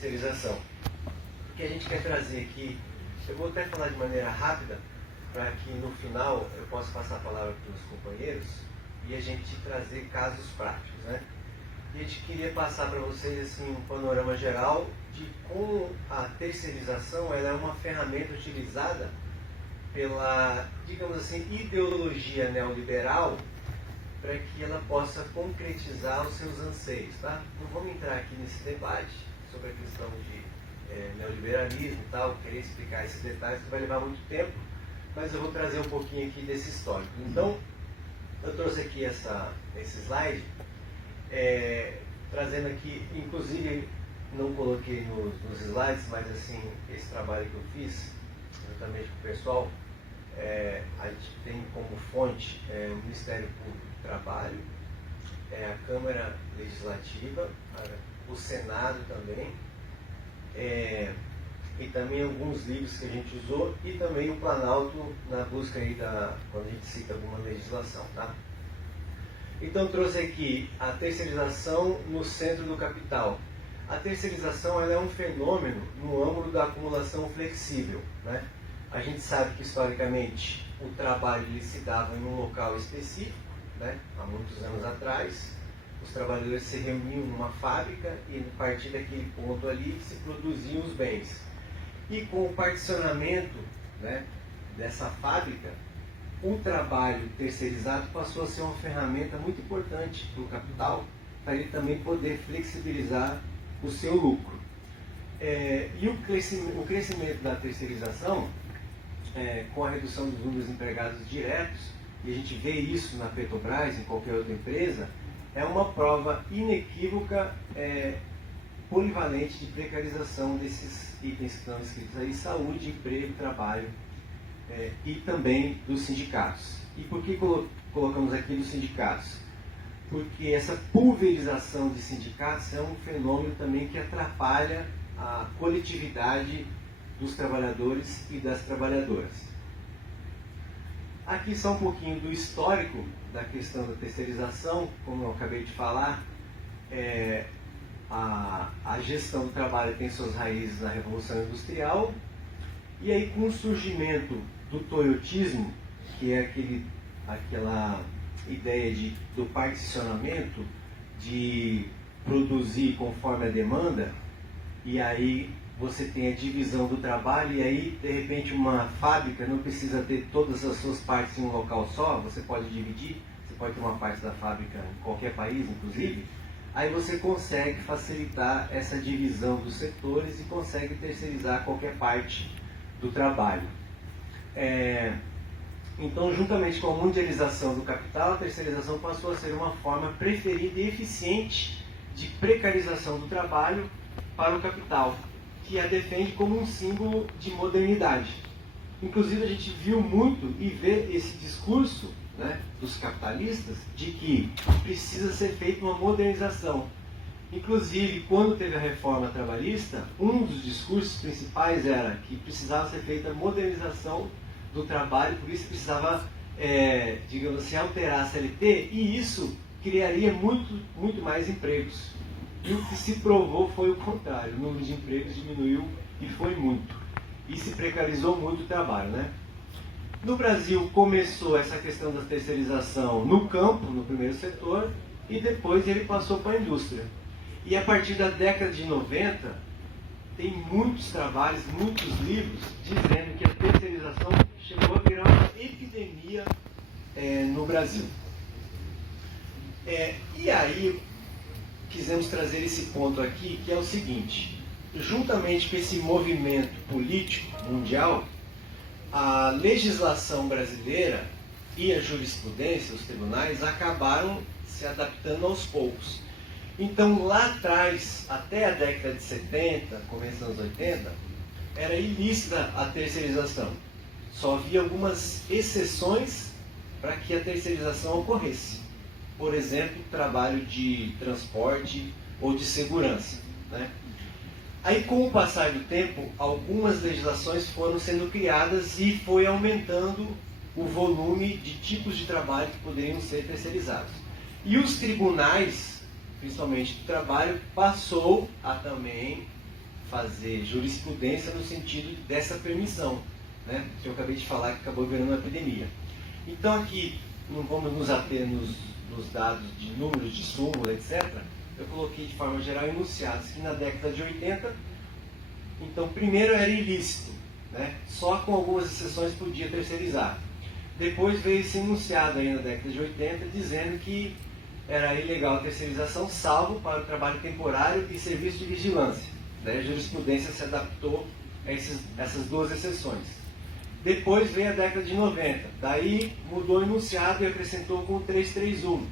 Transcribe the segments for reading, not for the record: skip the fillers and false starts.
terceirização. O que a gente quer trazer aqui, eu vou até falar de maneira rápida, para que no final eu possa passar a palavra para os companheiros e a gente trazer casos práticos, né? E a gente queria passar para vocês assim, um panorama geral de como a terceirização ela é uma ferramenta utilizada pela, digamos assim, ideologia neoliberal para que ela possa concretizar os seus anseios, tá? Não vamos entrar aqui nesse debate sobre a questão de neoliberalismo e tal, querer explicar esses detalhes, que vai levar muito tempo, mas eu vou trazer um pouquinho aqui desse histórico. Então, eu trouxe aqui esse slide, trazendo aqui, inclusive, não coloquei nos slides, mas assim, esse trabalho que eu fiz, juntamente com o pessoal, a gente tem como fonte o Ministério Público do Trabalho, a Câmara Legislativa, o Senado também, e também alguns livros que a gente usou, e também o Planalto na busca aí quando a gente cita alguma legislação, tá? Então trouxe aqui a terceirização no centro do capital. A terceirização ela é um fenômeno no âmbito da acumulação flexível, né? A gente sabe que historicamente o trabalho ele se dava em um local específico, né? Há muitos anos atrás, os trabalhadores se reuniam numa fábrica e a partir daquele ponto ali se produziam os bens. E com o particionamento, né, dessa fábrica, o trabalho terceirizado passou a ser uma ferramenta muito importante para o capital, para ele também poder flexibilizar o seu lucro. E o crescimento da terceirização, com a redução dos números de empregados diretos, e a gente vê isso na Petrobras, em qualquer outra empresa, é uma prova inequívoca, polivalente de precarização desses itens que estão escritos aí: saúde, emprego, trabalho, e também dos sindicatos. E por que colocamos aqui dos sindicatos? Porque essa pulverização de sindicatos é um fenômeno também que atrapalha a coletividade dos trabalhadores e das trabalhadoras. Aqui só um pouquinho do histórico da questão da terceirização. Como eu acabei de falar, a gestão do trabalho tem suas raízes na Revolução Industrial, e aí com o surgimento do toyotismo, que é aquela ideia do particionamento, de produzir conforme a demanda, e aí você tem a divisão do trabalho, e aí de repente uma fábrica não precisa ter todas as suas partes em um local só, você pode dividir, você pode ter uma parte da fábrica em qualquer país, inclusive. Aí você consegue facilitar essa divisão dos setores e consegue terceirizar qualquer parte do trabalho. Então, juntamente com a mundialização do capital, a terceirização passou a ser uma forma preferida e eficiente de precarização do trabalho para o capital, que a defende como um símbolo de modernidade. Inclusive, a gente viu muito e vê esse discurso, né, dos capitalistas, de que precisa ser feita uma modernização. Inclusive, quando teve a reforma trabalhista, um dos discursos principais era que precisava ser feita a modernização do trabalho, por isso precisava, digamos assim, alterar a CLT, e isso criaria muito mais empregos. E o que se provou foi o contrário: o número de empregos diminuiu, e foi muito. E se precarizou muito o trabalho, né? No Brasil começou essa questão da terceirização no campo, no primeiro setor, e depois ele passou para a indústria. E a partir da década de 90, tem muitos trabalhos, muitos livros, dizendo que a terceirização chegou a virar uma epidemia no Brasil. E aí, quisemos trazer esse ponto aqui, que é o seguinte: juntamente com esse movimento político mundial, a legislação brasileira e a jurisprudência, os tribunais, acabaram se adaptando aos poucos. Então, lá atrás, até a década de 70, começo dos anos 80, era ilícita a terceirização. Só havia algumas exceções para que a terceirização ocorresse. Por exemplo, trabalho de transporte ou de segurança, né? Aí, com o passar do tempo, algumas legislações foram sendo criadas e foi aumentando o volume de tipos de trabalho que poderiam ser terceirizados. E os tribunais, principalmente do trabalho, passou a também fazer jurisprudência no sentido dessa permissão, né, que eu acabei de falar, que acabou virando uma epidemia. Então aqui, não vamos nos ater nos dados de números de súmula, etc. Eu coloquei de forma geral enunciados que na década de 80, então primeiro era ilícito, né, só com algumas exceções podia terceirizar. Depois veio esse enunciado aí na década de 80 dizendo que era ilegal a terceirização, salvo para o trabalho temporário e serviço de vigilância. Daí a jurisprudência se adaptou a essas duas exceções. Depois veio a década de 90, daí mudou o enunciado e acrescentou com o 331.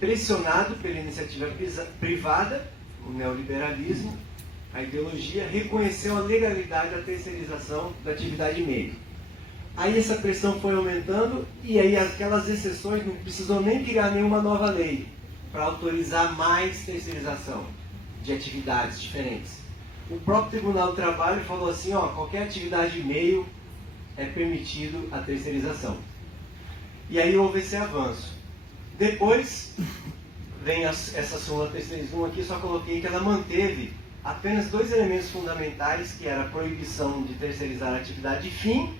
Pressionado pela iniciativa privada, o neoliberalismo, a ideologia, reconheceu a legalidade da terceirização da atividade meio. Aí essa pressão foi aumentando e aí aquelas exceções não precisou nem criar nenhuma nova lei para autorizar mais terceirização de atividades diferentes. O próprio Tribunal do Trabalho falou assim, ó, qualquer atividade meio é permitido a terceirização. E aí houve esse avanço. Depois vem essa súmula 331 aqui, só coloquei que ela manteve apenas dois elementos fundamentais, que era a proibição de terceirizar a atividade fim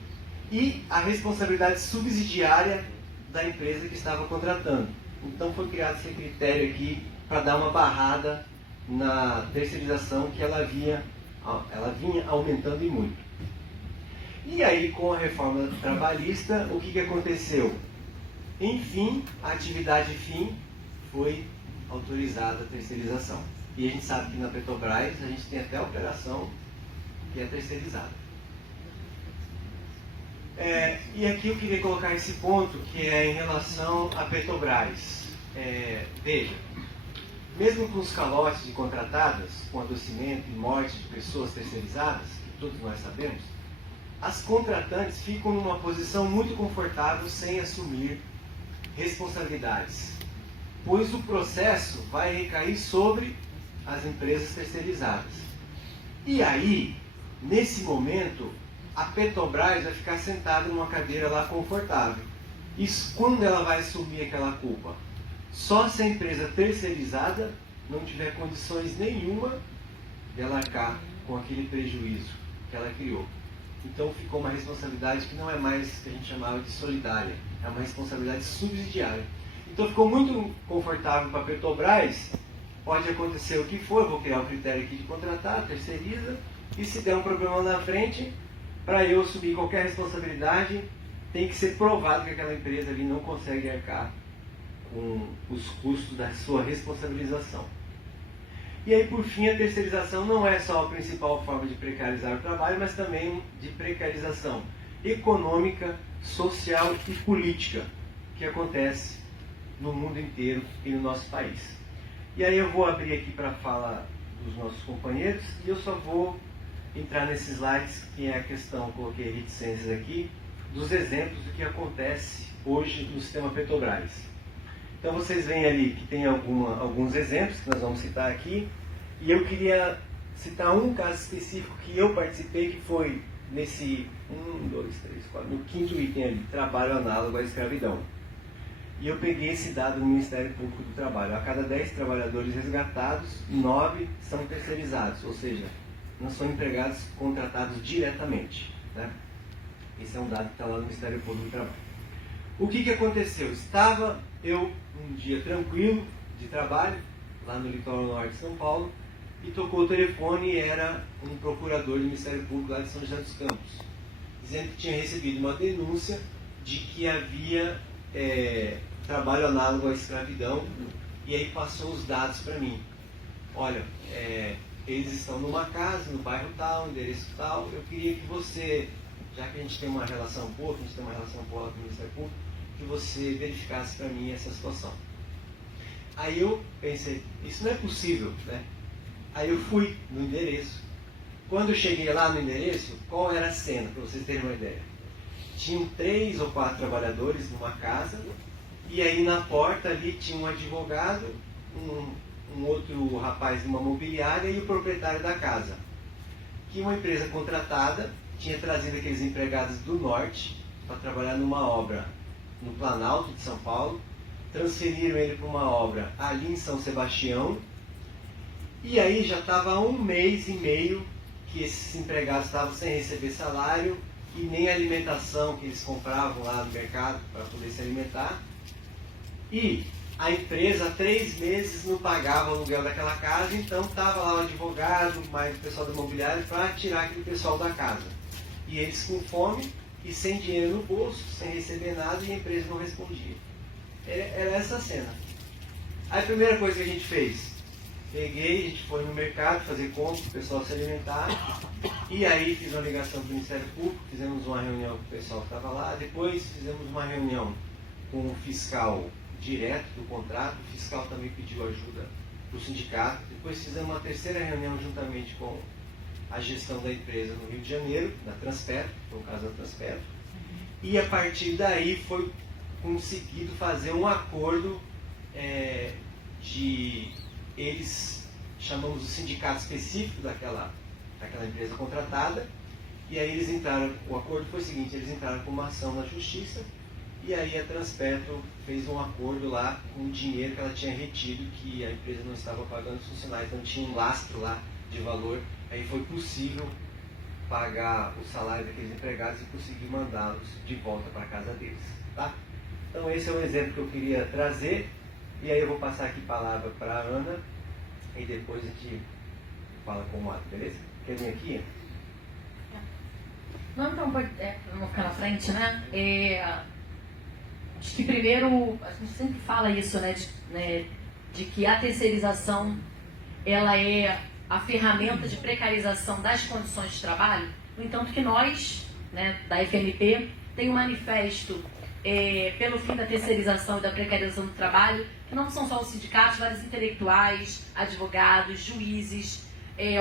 e a responsabilidade subsidiária da empresa que estava contratando. Então foi criado esse critério aqui para dar uma barrada na terceirização que ela vinha aumentando e muito. E aí, com a reforma trabalhista, o que aconteceu? Enfim, a atividade fim foi autorizada a terceirização. E a gente sabe que na Petrobras a gente tem até a operação que é terceirizada. E aqui eu queria colocar esse ponto, que é em relação à Petrobras. Veja, mesmo com os calotes de contratadas, com adoecimento e morte de pessoas terceirizadas, que todos nós sabemos, as contratantes ficam numa posição muito confortável sem assumir responsabilidades, pois o processo vai recair sobre as empresas terceirizadas. E aí, nesse momento, a Petrobras vai ficar sentada numa cadeira lá confortável. Isso quando ela vai assumir aquela culpa? Só se a empresa terceirizada não tiver condições nenhuma de ela arcar com aquele prejuízo que ela criou. Então ficou uma responsabilidade que não é mais que a gente chamava de solidária, é uma responsabilidade subsidiária. Então ficou muito confortável para a Petrobras, pode acontecer o que for, eu vou criar o critério aqui de contratar, terceiriza, e se der um problema na frente, para eu assumir qualquer responsabilidade, tem que ser provado que aquela empresa ali não consegue arcar com os custos da sua responsabilização. E aí, por fim, a terceirização não é só a principal forma de precarizar o trabalho, mas também de precarização econômica, social e política que acontece no mundo inteiro e no nosso país. E aí eu vou abrir aqui para a fala dos nossos companheiros e eu só vou entrar nesses slides, que é a questão, coloquei reticências aqui, dos exemplos do que acontece hoje no sistema Petrobras. Então vocês veem ali que tem alguns exemplos que nós vamos citar aqui, e eu queria citar um caso específico que eu participei, que foi nesse no quinto item ali, trabalho análogo à escravidão. E eu peguei esse dado no Ministério Público do Trabalho. A cada 10 trabalhadores resgatados, 9 são terceirizados, ou seja, não são empregados contratados diretamente, né? Esse é um dado que está lá no Ministério Público do Trabalho. O que aconteceu? Estava eu um dia tranquilo de trabalho, lá no litoral norte de São Paulo, e tocou o telefone e era um procurador do Ministério Público lá de São José dos Campos, dizendo que tinha recebido uma denúncia de que havia trabalho análogo à escravidão, e aí passou os dados para mim. Olha, eles estão numa casa, no bairro tal, endereço tal, eu queria que você, já que a gente tem uma relação boa, com o Ministério Público, que você verificasse para mim essa situação. Aí eu pensei, isso não é possível, né? Aí eu fui no endereço. Quando eu cheguei lá no endereço, qual era a cena, para vocês terem uma ideia? Tinham 3 ou 4 trabalhadores numa casa, e aí na porta ali tinha um advogado, um outro rapaz de uma mobiliária e o proprietário da casa. Que uma empresa contratada tinha trazido aqueles empregados do norte para trabalhar numa obra no Planalto de São Paulo, transferiram ele para uma obra ali em São Sebastião, E aí já estava 1 mês e meio que esses empregados estavam sem receber salário e nem alimentação que eles compravam lá no mercado para poder se alimentar. E a empresa há 3 meses não pagava o aluguel daquela casa, então estava lá o advogado, mais o pessoal do imobiliário para tirar aquele pessoal da casa. E eles com fome e sem dinheiro no bolso, sem receber nada, e a empresa não respondia. Era essa a cena. Aí a primeira coisa que a gente fez, peguei, a gente foi no mercado fazer compra para o pessoal se alimentar, e aí fiz uma ligação para o Ministério Público, fizemos uma reunião com o pessoal que estava lá, depois fizemos uma reunião com o fiscal direto do contrato, o fiscal também pediu ajuda para o sindicato, depois fizemos uma terceira reunião juntamente com a gestão da empresa no Rio de Janeiro, na Transpetro, foi o caso da Transpetro, e a partir daí foi conseguido fazer um acordo de eles, chamamos o sindicato específico daquela empresa contratada, e aí eles entraram, o acordo foi o seguinte, eles entraram com uma ação na justiça, e aí a Transpetro fez um acordo lá com o dinheiro que ela tinha retido, que a empresa não estava pagando os funcionários, então tinha um lastro lá de valor, aí foi possível pagar o salário daqueles empregados e conseguir mandá-los de volta para a casa deles, tá? Então esse é um exemplo que eu queria trazer, e aí eu vou passar aqui a palavra para a Ana, e depois a gente fala com o Mato, beleza? Quer vir aqui? Não, então, para não ficar na frente, né? Acho que primeiro, a gente sempre fala isso, né? De que a terceirização, ela é a ferramenta de precarização das condições de trabalho. No entanto que nós, né, da FMP, tem um manifesto pelo fim da terceirização e da precarização do trabalho, que não são só os sindicatos, vários intelectuais, advogados, juízes,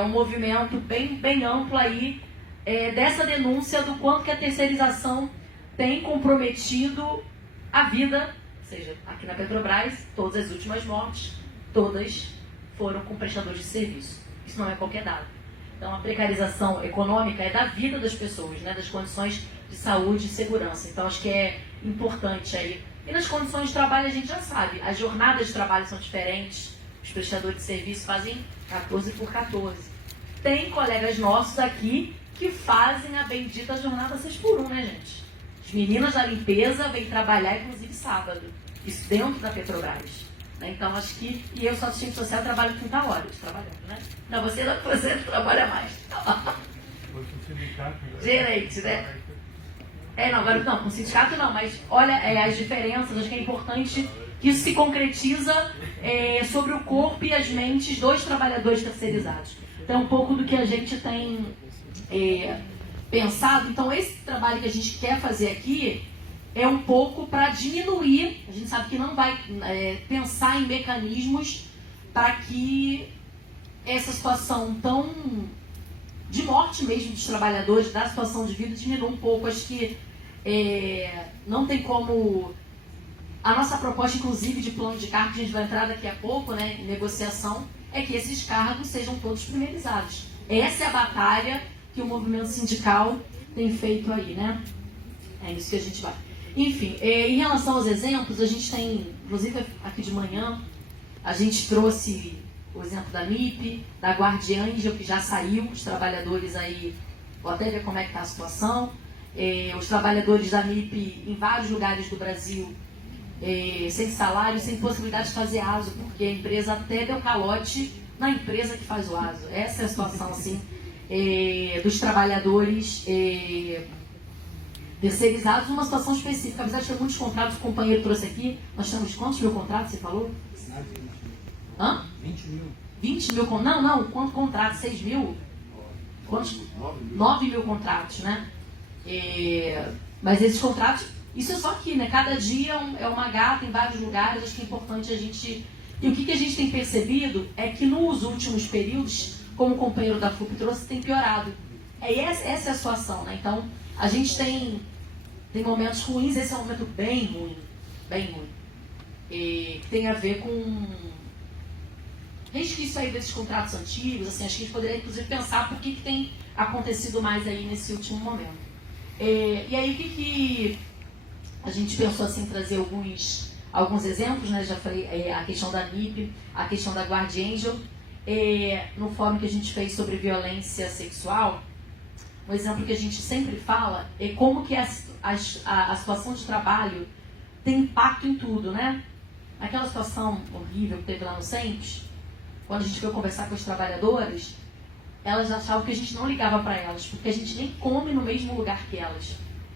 um movimento bem amplo aí dessa denúncia do quanto que a terceirização tem comprometido a vida, ou seja, aqui na Petrobras, todas as últimas mortes, todas foram com prestadores de serviço. Isso não é qualquer dado. Então, a precarização econômica é da vida das pessoas, né, das condições de saúde e segurança. Então, acho que é importante aí. E nas condições de trabalho, a gente já sabe, as jornadas de trabalho são diferentes, os prestadores de serviço fazem 14 por 14. Tem colegas nossos aqui que fazem a bendita jornada 6 por 1, né, gente? As meninas da limpeza vêm trabalhar, inclusive, sábado. Isso dentro da Petrobras. Então, acho que... E eu sou assistente social, trabalho 30 horas trabalhando, né? Não, você trabalha mais. Gerente, né? Não, agora não, com sindicato não, mas olha as diferenças, acho que é importante que isso se concretiza sobre o corpo e as mentes dos trabalhadores terceirizados. Então, um pouco do que a gente tem pensado. Então, esse trabalho que a gente quer fazer aqui é um pouco para diminuir, a gente sabe que não vai pensar em mecanismos para que essa situação tão de morte mesmo dos trabalhadores, da situação de vida, diminua um pouco. Acho que não tem como... A nossa proposta, inclusive, de plano de cargos, que a gente vai entrar daqui a pouco, né, em negociação, é que esses cargos sejam todos primerizados. Essa é a batalha que o movimento sindical tem feito aí, né? É isso que a gente vai... Enfim, em relação aos exemplos, a gente tem, inclusive aqui de manhã, a gente trouxe o exemplo da MIP, da Guardiangel, que já saiu, os trabalhadores aí, vou até ver como é que está a situação, os trabalhadores da MIP em vários lugares do Brasil, sem salário, sem possibilidade de fazer ASO, porque a empresa até deu calote na empresa que faz o ASO. Essa é a situação, assim, dos trabalhadores terceirizados, numa situação específica. Apesar de ter muitos contratos, o companheiro trouxe aqui, nós temos quantos mil contratos, você falou? 20 mil. 20 mil? Não, quantos contratos? 6 mil? Quantos? 9 mil contratos, né? Mas esses contratos, isso é só aqui, né? Cada dia é uma gata em vários lugares, acho que é importante a gente... E o que a gente tem percebido é que nos últimos períodos, como o companheiro da FUP trouxe, tem piorado. Essa é a situação, né? Então, a gente tem momentos ruins, esse é um momento bem ruim, que tem a ver com resquício aí desses contratos antigos, assim, acho que a gente poderia, inclusive, pensar por que tem acontecido mais aí nesse último momento. E aí, o que a gente pensou, assim, trazer alguns exemplos, né? Já falei a questão da MIP, a questão da Guardiangel, no fórum que a gente fez sobre violência sexual, um exemplo que a gente sempre fala é como que a situação de trabalho tem impacto em tudo, né? Aquela situação horrível que teve lá no CENPES, quando a gente foi conversar com os trabalhadores, elas achavam que a gente não ligava para elas, porque a gente nem come no mesmo lugar que elas.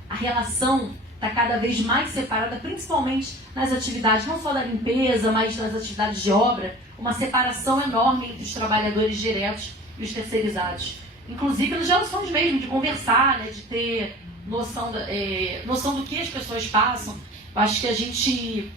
A relação está cada vez mais separada, principalmente nas atividades, não só da limpeza, mas nas atividades de obra, uma separação enorme entre os trabalhadores diretos e os terceirizados. Inclusive nas relações mesmo, de conversar, né, de ter noção do que as pessoas passam. Eu acho que a gente...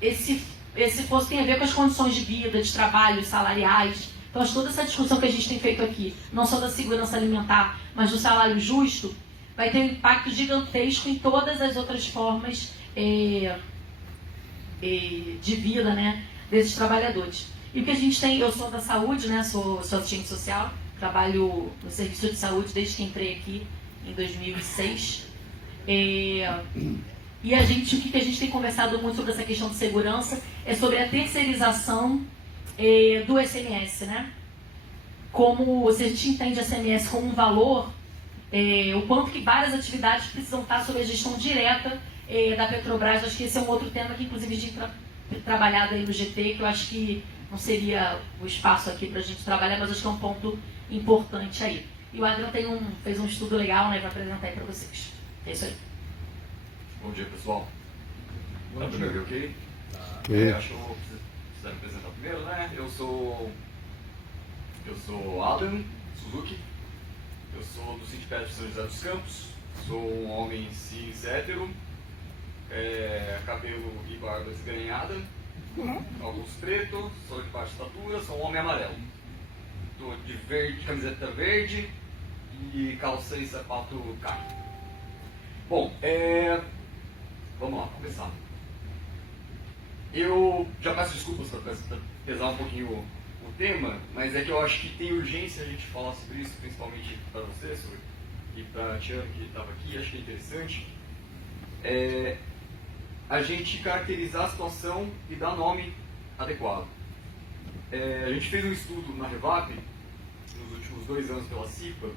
Esse posto tem a ver com as condições de vida, de trabalho, salariais. Então, acho que toda essa discussão que a gente tem feito aqui, não só da segurança alimentar, mas do salário justo, vai ter um impacto gigantesco em todas as outras formas de vida, né, desses trabalhadores. E o que a gente tem, eu sou da saúde, né, sou assistente social, trabalho no serviço de saúde desde que entrei aqui em 2006. E o que a gente tem conversado muito sobre essa questão de segurança é sobre a terceirização do SMS, né? Se a gente entende o SMS como um valor, o quanto que várias atividades precisam estar sob a gestão direta da Petrobras. Acho que esse é um outro tema que, inclusive, a gente tem trabalhado aí no GT, que eu acho que não seria o espaço aqui para a gente trabalhar, mas acho que é um ponto importante aí. E o Adriano fez um estudo legal, né? Vai apresentar aí para vocês. É isso aí. Bom dia, pessoal. Tá me ouvindo ok? Acho que eu vou precisar me apresentar primeiro, né? Eu sou Adam Suzuki, eu sou do Sindicato de São José dos Campos, sou um homem cis hétero, cabelo e barba desgrenhada, óculos preto, sou de baixa estatura, sou um homem amarelo. Estou de verde, camiseta verde e calça e sapato caqui. Bom, vamos lá, começar. Eu já peço desculpas para pesar um pouquinho o tema, mas é que eu acho que tem urgência a gente falar sobre isso, principalmente para você, e para a Tiana que estava aqui, acho que é interessante. A gente caracterizar a situação e dar nome adequado. A gente fez um estudo na Revap, nos últimos 2 anos pela CIPA.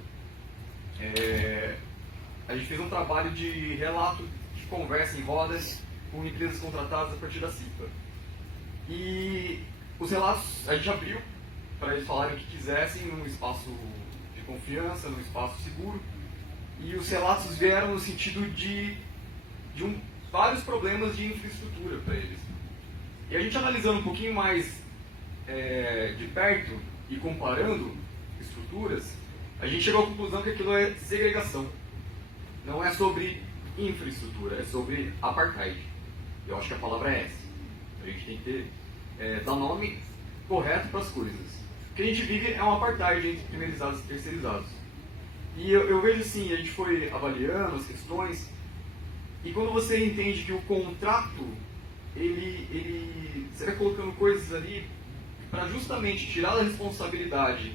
A gente fez um trabalho de relato de conversa em rodas com empresas contratadas a partir da CIPA. E os relatos a gente abriu para eles falarem o que quisessem num espaço de confiança, num espaço seguro. E os relatos vieram no sentido de vários problemas de infraestrutura para eles. E a gente analisando um pouquinho mais de perto e comparando estruturas, a gente chegou à conclusão que aquilo é segregação. Não é sobre infraestrutura, é sobre apartheid. Eu acho que a palavra é essa. A gente tem que dar nome correto para as coisas. O que a gente vive é um apartheid entre primeirizados e terceirizados. E eu vejo assim, a gente foi avaliando as questões, e quando você entende que o contrato, você vai colocando coisas ali para justamente tirar a responsabilidade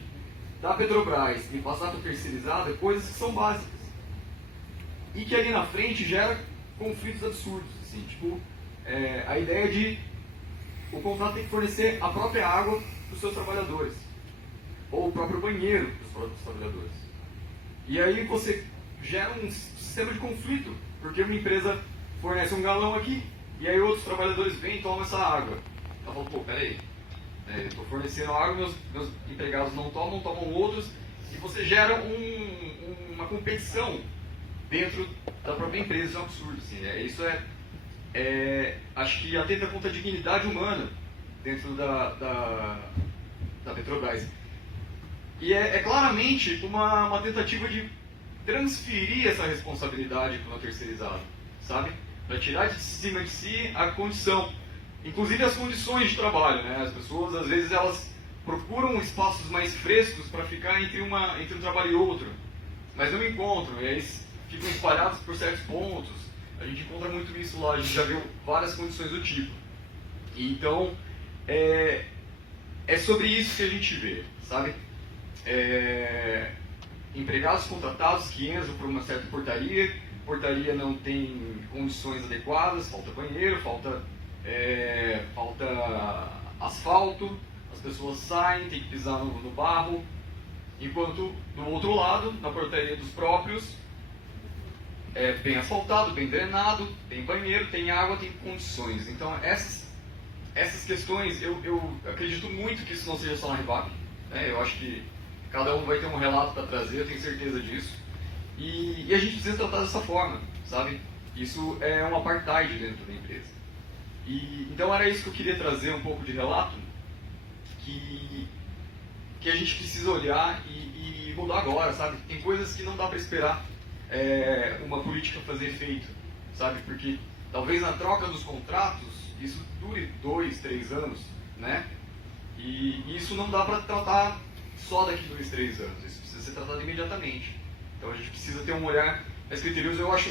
da Petrobras e passar para o terceirizado, coisas que são básicas. E que ali na frente gera conflitos absurdos. Assim, tipo, a ideia de o contrato tem que fornecer a própria água para os seus trabalhadores, ou o próprio banheiro para os próprios trabalhadores. E aí você gera um sistema de conflito, porque uma empresa fornece um galão aqui, e aí outros trabalhadores vêm e tomam essa água. Ela fala, pô, peraí, estou fornecendo água, meus empregados não tomam outros, e você gera uma competição dentro da própria empresa. Isso é um absurdo. Assim, isso acho que atenta contra a dignidade humana dentro da Petrobras. E é claramente uma tentativa de transferir essa responsabilidade para o terceirizado, sabe? Para tirar de cima de si a condição, inclusive as condições de trabalho, né? As pessoas, às vezes, elas procuram espaços mais frescos para ficar entre um trabalho e outro, mas não encontram, e aí ficam espalhados por certos pontos. A gente encontra muito isso lá, a gente já viu várias condições do tipo. E então, é sobre isso que a gente vê, sabe? Empregados contratados que entram por uma certa portaria não tem condições adequadas, falta banheiro, falta asfalto, as pessoas saem, tem que pisar no barro, enquanto do outro lado, na portaria dos próprios, é bem asfaltado, bem drenado, tem banheiro, tem água, tem condições. Então essas questões, eu acredito muito que isso não seja só na Revap, né? Eu acho que cada um vai ter um relato para trazer, eu tenho certeza disso. E a gente precisa tratar dessa forma, sabe? Isso é um apartheid dentro da empresa. Então era isso que eu queria trazer, um pouco de relato, que a gente precisa olhar e mudar agora, sabe? Tem coisas que não dá para esperar uma política fazer efeito, sabe? Porque talvez na troca dos contratos isso dure 2, 3 anos, né? E isso não dá para tratar só daqui 2, 3 anos, isso precisa ser tratado imediatamente. Então a gente precisa ter um olhar mais criterioso. Eu acho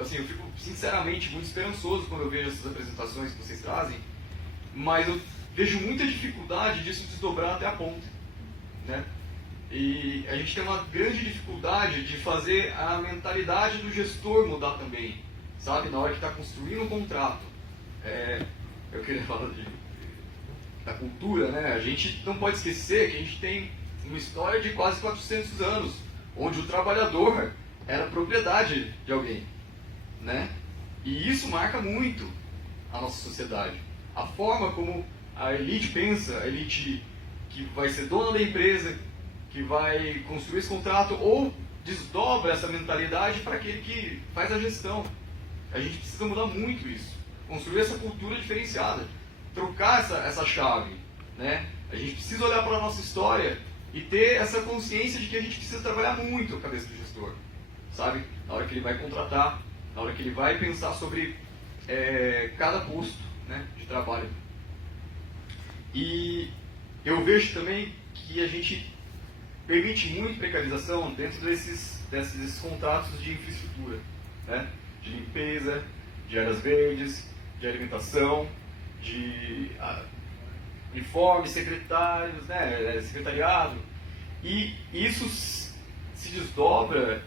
assim, eu fico sinceramente muito esperançoso quando eu vejo essas apresentações que vocês trazem, mas eu vejo muita dificuldade disso desdobrar até a ponta, né? E a gente tem uma grande dificuldade de fazer a mentalidade do gestor mudar também, sabe? Na hora que está construindo um contrato. Eu queria falar da cultura, né? A gente não pode esquecer que a gente tem uma história de quase 400 anos, onde o trabalhador era propriedade de alguém, né? E isso marca muito a nossa sociedade. A forma como a elite pensa, a elite que vai ser dona da empresa, que vai construir esse contrato, ou desdobra essa mentalidade para aquele que faz a gestão. A gente precisa mudar muito isso. Construir essa cultura diferenciada. Trocar essa chave, né? A gente precisa olhar para a nossa história e ter essa consciência de que a gente precisa trabalhar muito a cabeça do gestor, sabe? Na hora que ele vai contratar, na hora que ele vai pensar sobre cada posto, né, de trabalho. E eu vejo também que a gente permite muito precarização dentro desses contratos de infraestrutura, né? De limpeza, de áreas verdes, de alimentação, de uniformes, secretários, né? Secretariado. E isso se desdobra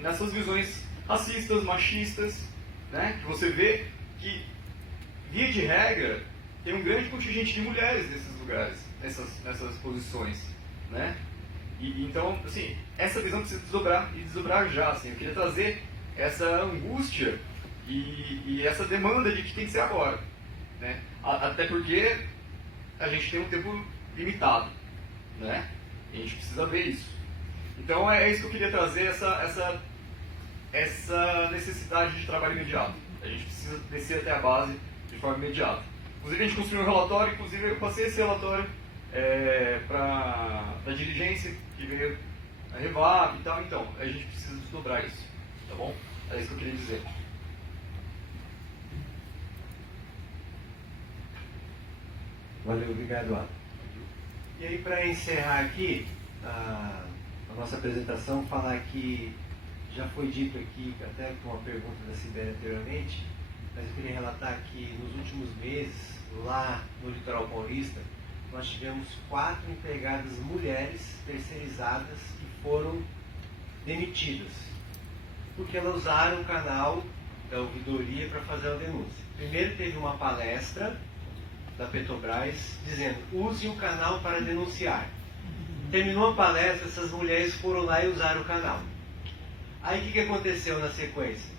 nessas visões racistas, machistas, né? Que você vê que, via de regra, tem um grande contingente de mulheres nesses lugares, nessas posições, né? Então, assim, essa visão precisa desdobrar, e desdobrar já, assim. Eu queria trazer essa angústia e essa demanda de que tem que ser agora, né? Até porque a gente tem um tempo limitado, né? E a gente precisa ver isso. Então é isso que eu queria trazer, essa necessidade de trabalho imediato. A gente precisa descer até a base de forma imediata. Inclusive a gente construiu um relatório, inclusive eu passei esse relatório para a dirigência que veio a Revap e tal. Então, a gente precisa desdobrar isso, tá bom? É isso que eu queria dizer. Valeu, obrigado, Alan. E aí, para encerrar aqui a nossa apresentação, falar que já foi dito aqui, até com uma pergunta da Sibeli anteriormente, mas eu queria relatar que nos últimos meses, lá no Litoral Paulista, nós tivemos 4 empregadas mulheres terceirizadas que foram demitidas, porque elas usaram o canal da ouvidoria para fazer a denúncia. Primeiro teve uma palestra da Petrobras dizendo: use o canal para denunciar. Terminou a palestra, essas mulheres foram lá e usaram o canal. Aí o que aconteceu na sequência?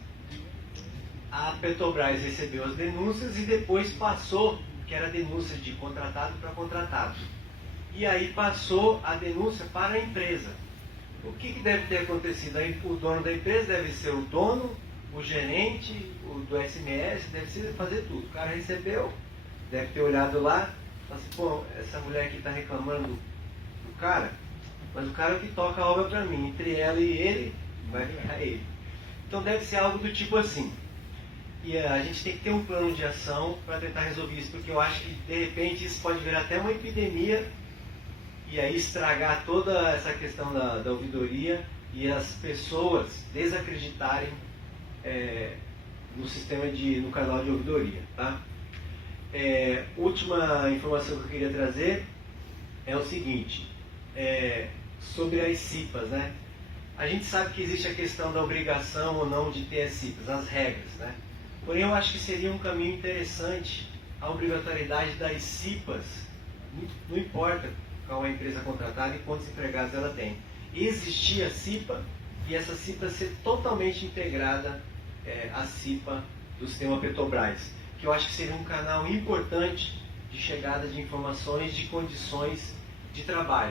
A Petrobras recebeu as denúncias e depois passou, que era denúncia de contratado para contratado. E aí passou a denúncia para a empresa. O que deve ter acontecido? O dono da empresa deve ser o dono, o gerente, o do SMS, deve ser fazer tudo. O cara recebeu, deve ter olhado lá, falou assim: pô, essa mulher aqui está reclamando do cara, mas o cara que toca a obra para mim, entre ela e ele, vai ficar ele. Então deve ser algo do tipo assim. E a gente tem que ter um plano de ação para tentar resolver isso, porque eu acho que de repente isso pode virar até uma epidemia e aí estragar toda essa questão da ouvidoria e as pessoas desacreditarem no canal de ouvidoria, tá? Última informação que eu queria trazer é o seguinte, sobre as CIPAs, né? A gente sabe que existe a questão da obrigação ou não de ter as CIPAs, as regras, né? Porém, eu acho que seria um caminho interessante a obrigatoriedade das CIPAs não importa qual é a empresa contratada e quantos empregados ela tem. Existir a CIPA e essa CIPA ser totalmente integrada à CIPA do sistema Petrobras, que eu acho que seria um canal importante de chegada de informações de condições de trabalho.